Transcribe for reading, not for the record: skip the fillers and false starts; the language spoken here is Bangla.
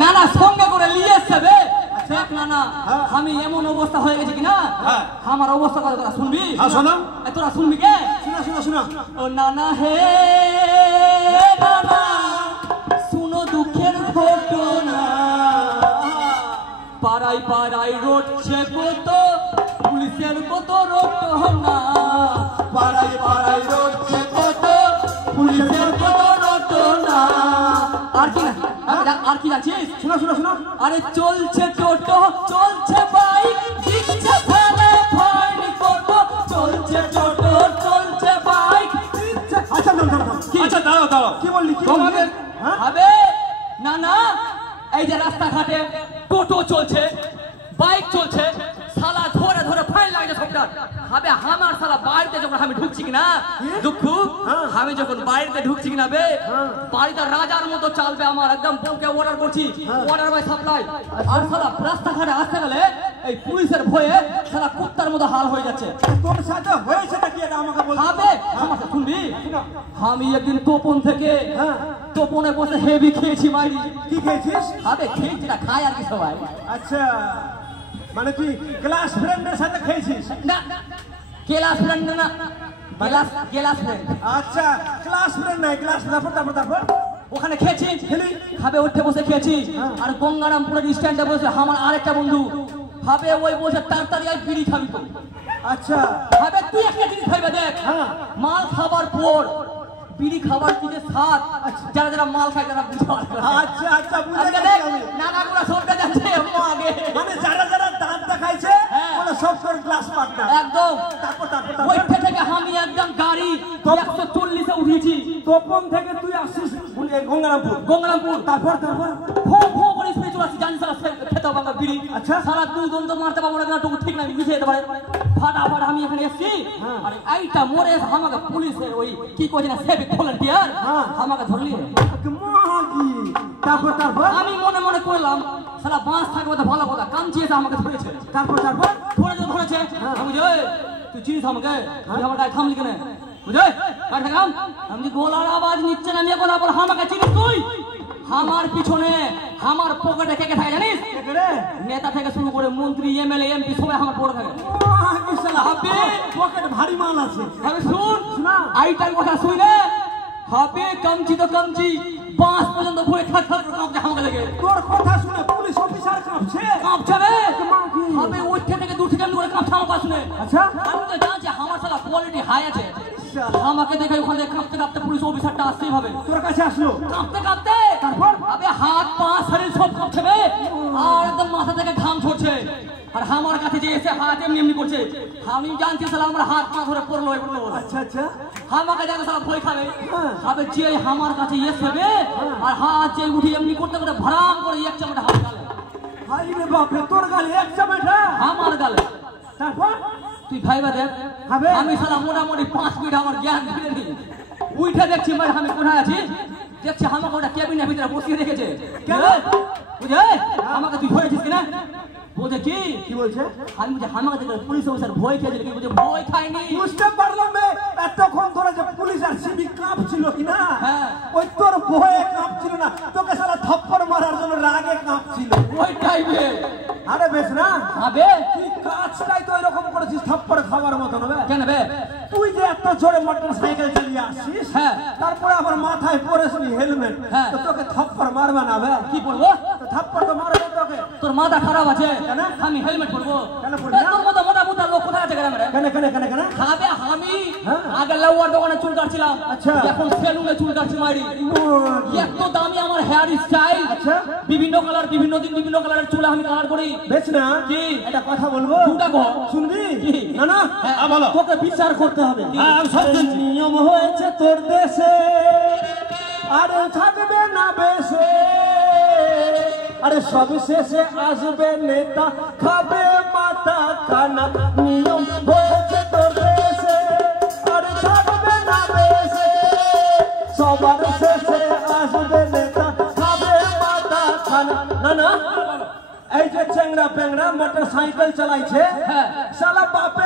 না না সঙ্গে করে নিয়ে যাবে দেখ না না আমি এমন অবস্থা হয়ে গেছে কিনা আমার অবস্থা কথা তোরা শুনবি শোনো তোরা শুনবি কে শোনা শোনা শোনা ও নানা হে নানা শুনো দুঃখের ঘটনা পাড়ায় পাড়ায় রটছে কত পুলিশের কত রটনা পাড়ায় পাড়ায় রটছে কত পুলিশের কত রটনা আর কি না আর কি জানছিস শোনা শোনা শোনা আরে চলছে টোটো চলছে বাইক দিচ্ছে ফেলে ফাইন কত চলছে টোটো চলছে বাইক আচ্ছা দাঁড়াও আচ্ছা দাঁড়াও দাঁড়াও কি বললি তোমাদের হবে না না এই যে রাস্তাঘাটে টোটো চলছে বাইক চলছে শালা ধরে ধরে ফাইন লাগছে সবটা হবে আমার শালা বাড়িতে যখন আমি ঢুকছি কিনা দুঃখ আমি যখন বাড়িতে ঢুকছি কিনা বে বাড়িতে রাজার মতো চালবে আমার একদম বউকে অর্ডার করছি অর্ডার বাই সাপ্লাই আর শালা রাস্তাঘাটে আসতে গেলে এই পুলিশের ভয়ে শালা কুত্তার মতো হাল হয়ে যাচ্ছে তোর সাথে হয়েছে নাকি এটা আমাকে বল হবে আমাকে শুনবি আমি একদিন তোপন থেকে তোপনে বসে হেভি খেয়েছি মাইরি কি খেয়েছিস হবে খেয়েছি না খায় আর কি সবাই আচ্ছা মানে তুই ক্লাস ফ্রেন্ডের সাথে খেয়েছিস না ক্লাস ফ্রেন্ড না ক্লাস ফ্রেন্ড আচ্ছা ক্লাস ফ্রেন্ড নাই ক্লাস তারপর ওখানে খেয়েছি খাবে উঠে বসে খেয়েছি আর গঙ্গারামপুরের স্ট্যান্ডে বসে আমার আরেকটা বন্ধু ভাবে ওই বসে তাড়াতাড়ি আর বিড়ি খাবি তো আচ্ছা ভাবে তুই একটা জিনিস খাইবে দেখ মাল খাবার পর বিড়ি খাবার কি যে স্বাদ যারা যারা মাল খায় তারা বুঝতে পারবে আচ্ছা আচ্ছা বুঝে গেছি আমি নানাগুলা সবটা যাচ্ছে আগে মানে যারা যারা দাঁত দেখাইছে ওরা সব তোর ক্লাস পার্টনার একদম তারপর ওইটা থেকে আমি একদম গাড়ি 140 এ উঠেছি তোপন থেকে তুই আসছিস গঙ্গারামপুর তারপর ফো ফো করে স্পিড চলাচ্ছি জানি সারা খেতে হবে আমার বিড়ি আচ্ছা সারা দুই দ্বন্দ্ব মারতে পারবো না টুকু ঠিক না মিশে যেতে পারে ফাটাফাট আমি এখানে এসেছি আর এইটা মরে আমাকে পুলিশের ওই কি কইছে না সেভিক ভলান্টিয়ার আমাকে ধরলি তারপর আমি মনে মনে করলাম সারা বাঁশ থাকবে তো ভালো কথা কামচি এসে আমাকে ধরেছে তারপর ধরেছে আমি যে তুই চিনিস আমাকে তুই আমার গায়ে থামলি কেন বুঝে গাড়ি থাকাম আমি গোলার আওয়াজ নিচ্ছে না নিয়ে গোলা বল আমাকে চিনিস তুই আমার পিছনে আমার পকেটে কে কে থাকে জানিস নেতা থেকে শুরু করে মন্ত্রী এমএলএ এমপি সবাই আমার পড়ে থাকে পকেট ভারী মাল আছে আমি শুন আইটার কথা শুই রে হবে কামচি তো কামচি বাঁশ পর্যন্ত ভরে খাট খাট কাঁপছে আমাকে দেখে তোর কথা শুনে পুলিশ অফিসার কাঁপছে রে হবে ওইটা থেকে দু ঠিকান করে কাঁপছে আমার শুনে আচ্ছা আমি তো জানছি আমার সালা কোয়ালিটি হাই আছে আমাকে দেখে ওখানে কাঁপতে কাঁপতে পুলিশ অফিসারটা আসতেই হবে তোর কাছে আসলো কাঁপতে কাঁপতে তারপর আবে হাত পা শরীর সব কাঁপছে বে আর একদম মাথা থেকে ঘাম ঝরছে আর আমার কাছে যে এসে হাত এমনি এমনি করছে আমি জানছি সালা আমার হাত পা ধরে পড়লো আচ্ছা আচ্ছা আমাকে জানো সালা ভয় খাবে আবে যে আমার কাছে এসে আর হাত যে উঠি এমনি করতে করতে ভরাম করে এক চামড়া হাত গালে হাই রে বাপ রে তোর গালে এক চামড়া আমার গালে তারপর তুই ভাইবা দেখ আমি সালা মোটামুটি 5 মিনিট আমার জ্ঞান ফিরে নি উইঠা দেখছি মানে আমি কোথায় আছি দেখছি আমাকে ওটা কেবিনের ভিতরে বসিয়ে রেখেছে বুঝে আমাকে তুই ধরেছিস কিনা বলছে কি বলছে আমি বলছি আমাকে দেখে পুলিশ অফিসার ভয় খেয়েছিল কি বলছে ভয় খায়নি বুঝতে পারলাম এতক্ষণ ধরে যে পুলিশ আর সিভিক কাঁপছিল কিনা ওই তোর ভয়ে কাঁপছিল না তোকে সারা থাপ্পড় মারার জন্য রাগে কাঁপছিল ওইটাই বে আরে বেশ না আবে তুই কাজটাই তো এরকম করেছিস থাপ্পড় খাওয়ার মতো না কেন বে তুই যে এত জোরে মোটরসাইকেল চালিয়ে আসছিস তারপরে আমার মাথায় পরেছিস হেলমেট তো তোকে থাপ্পড় মারবে না বে কি বলবো তো থাপ্পড় তো মারবে তোকে তোর মাথা খারাপ আছে আমি হেলমেট পরবো কেন পরবি না তোর মতো মোটা মোটা লোক কোথায় আছে গ্রামে কেন খাবে আমি আগে লাউয়ার দোকানে চুল কাটছিলাম আচ্ছা এখন সেলুনে চুল কাটছি মারি এত দামি আমার হেয়ার স্টাইল আচ্ছা বিভিন্ন কালার বিভিন্ন দিন বিভিন্ন কালারের চুল আমি কালার করি বেশ না কি এটা কথা বলবো দুটা কো শুনবি না না বলো তোকে বিচার করতে হবে নিয়ম হয়েছে তোর দেশে আর থাকবে না বেশে আরে সব শেষে আসবে নেতা খাবে মাথা কানা নিয়ম হয়েছে তোর দেশে আর থাকবে না বেশে সবার শেষে আসবে নেতা খাবে মাথা কানা না না এই যে চেংড়া পেংড়া মোটরসাইকেল চালাইছে সালা বাপে